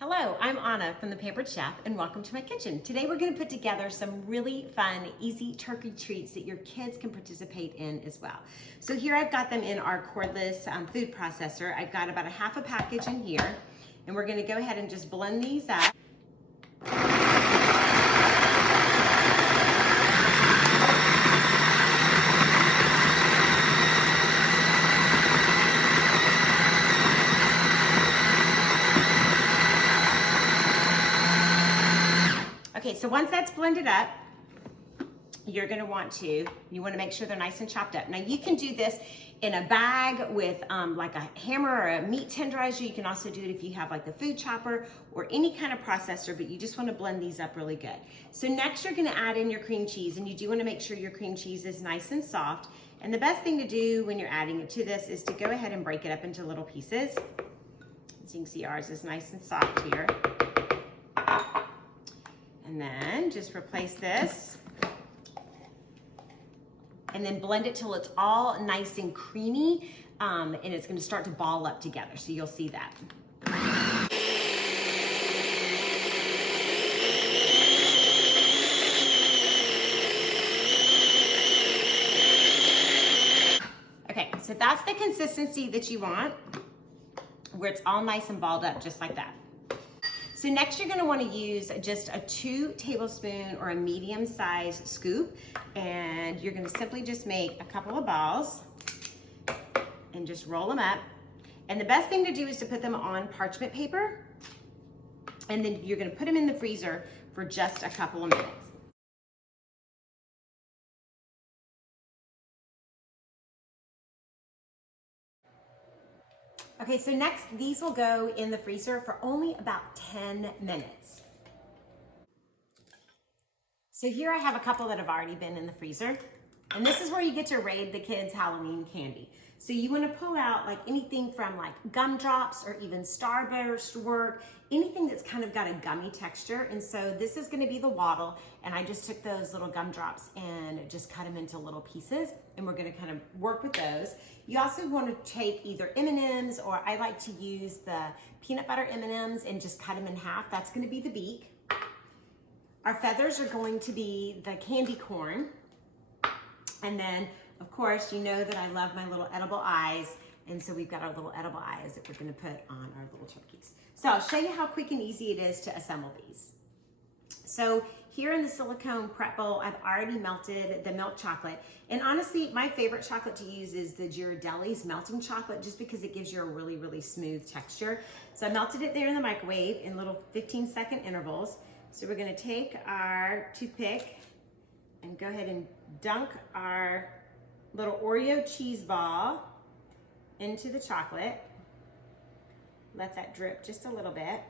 Hello, I'm Anna from The Pampered Chef and welcome to my kitchen. Today we're going to put together some really fun, easy turkey treats that your kids can participate in as well. So here I've got them in our cordless food processor. I've got about a half a package in here and we're going to go ahead and just blend these up. Okay, so once that's blended up, you're gonna you wanna make sure they're nice and chopped up. Now you can do this in a bag with like a hammer or a meat tenderizer. You can also do it if you have like the food chopper or any kind of processor, but you just wanna blend these up really good. So next you're gonna add in your cream cheese, and you do wanna make sure your cream cheese is nice and soft. And the best thing to do when you're adding it to this is to go ahead and break it up into little pieces. As you can see, ours is nice and soft here. And then just replace this and then blend it till it's all nice and creamy, and it's gonna start to ball up together, so you'll see that. Okay, so that's the consistency that you want, where it's all nice and balled up just like that. So next you're gonna wanna use just a 2 tablespoon or a medium-sized scoop, and you're gonna simply just make a couple of balls and just roll them up. And the best thing to do is to put them on parchment paper, and then you're gonna put them in the freezer for just a couple of minutes. Okay, so next, these will go in the freezer for only about 10 minutes. So here I have a couple that have already been in the freezer, and this is where you get to raid the kids' Halloween candy. So you wanna pull out like anything from like gumdrops or even Starburst work, anything that's kind of got a gummy texture. And so this is gonna be the waddle, and I just took those little gumdrops and just cut them into little pieces, and we're gonna kind of work with those. You also wanna take either M&Ms, or I like to use the peanut butter M&Ms and just cut them in half. That's gonna be the beak. Our feathers are going to be the candy corn. And then, of course, you know that I love my little edible eyes, and so we've got our little edible eyes that we're gonna put on our little turkeys. So I'll show you how quick and easy it is to assemble these. So here in the silicone prep bowl, I've already melted the milk chocolate. And honestly, my favorite chocolate to use is the Ghirardelli's melting chocolate, just because it gives you a really, really smooth texture. So I melted it there in the microwave in little 15-second intervals. So we're gonna take our toothpick and go ahead and dunk our little Oreo cheese ball into the chocolate. Let that drip just a little bit.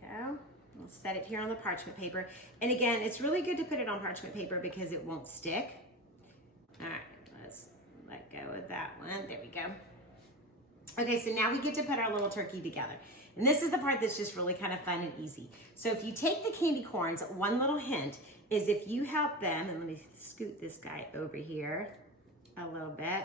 There we go. We'll set it here on the parchment paper. And again, it's really good to put it on parchment paper because it won't stick. All right, let's let go of that one. There we go. Okay, so now we get to put our little turkey together. And this is the part that's just really kind of fun and easy. So if you take the candy corns, one little hint is if you help them, and let me scoot this guy over here a little bit.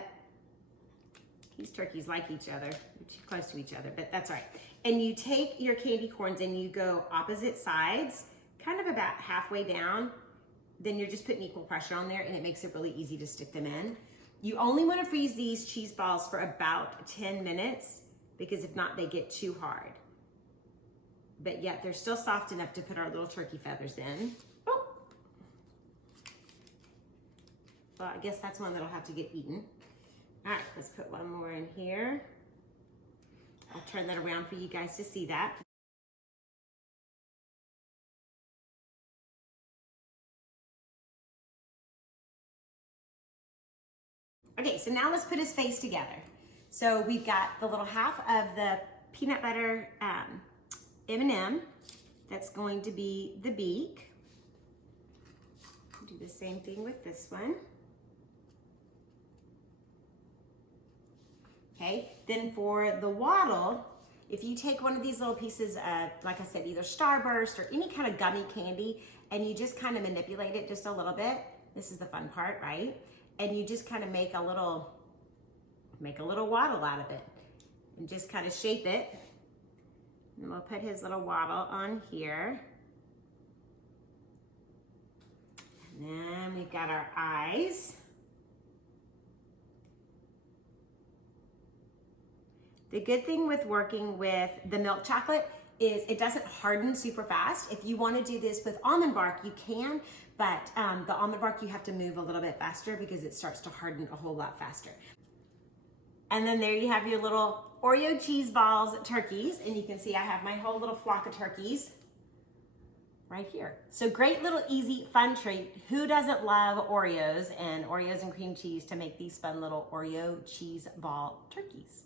These turkeys like each other. They're too close to each other, but that's all right. And you take your candy corns and you go opposite sides, kind of about halfway down. Then you're just putting equal pressure on there, and it makes it really easy to stick them in. You only want to freeze these cheese balls for about 10 minutes, because if not, they get too hard. But yet they're still soft enough to put our little turkey feathers in. Oh. Well, I guess that's one that'll have to get eaten. All right, let's put one more in here. I'll turn that around for you guys to see that. Okay, so now let's put his face together. So we've got the little half of the peanut butter M&M. That's going to be the beak. Do the same thing with this one. Okay, then for the waddle, if you take one of these little pieces of, like I said, either Starburst or any kind of gummy candy, and you just kind of manipulate it just a little bit, this is the fun part, right? And you just kind of make a little make a little waddle out of it and just kind of shape it. And we'll put his little waddle on here. And then we've got our eyes. The good thing with working with the milk chocolate is it doesn't harden super fast. If you want to do this with almond bark, you can, but the almond bark you have to move a little bit faster because it starts to harden a whole lot faster. And then there you have your little Oreo cheese balls turkeys, and you can see I have my whole little flock of turkeys right here. So great little easy fun treat. Who doesn't love Oreos and cream cheese to make these fun little Oreo cheese ball turkeys?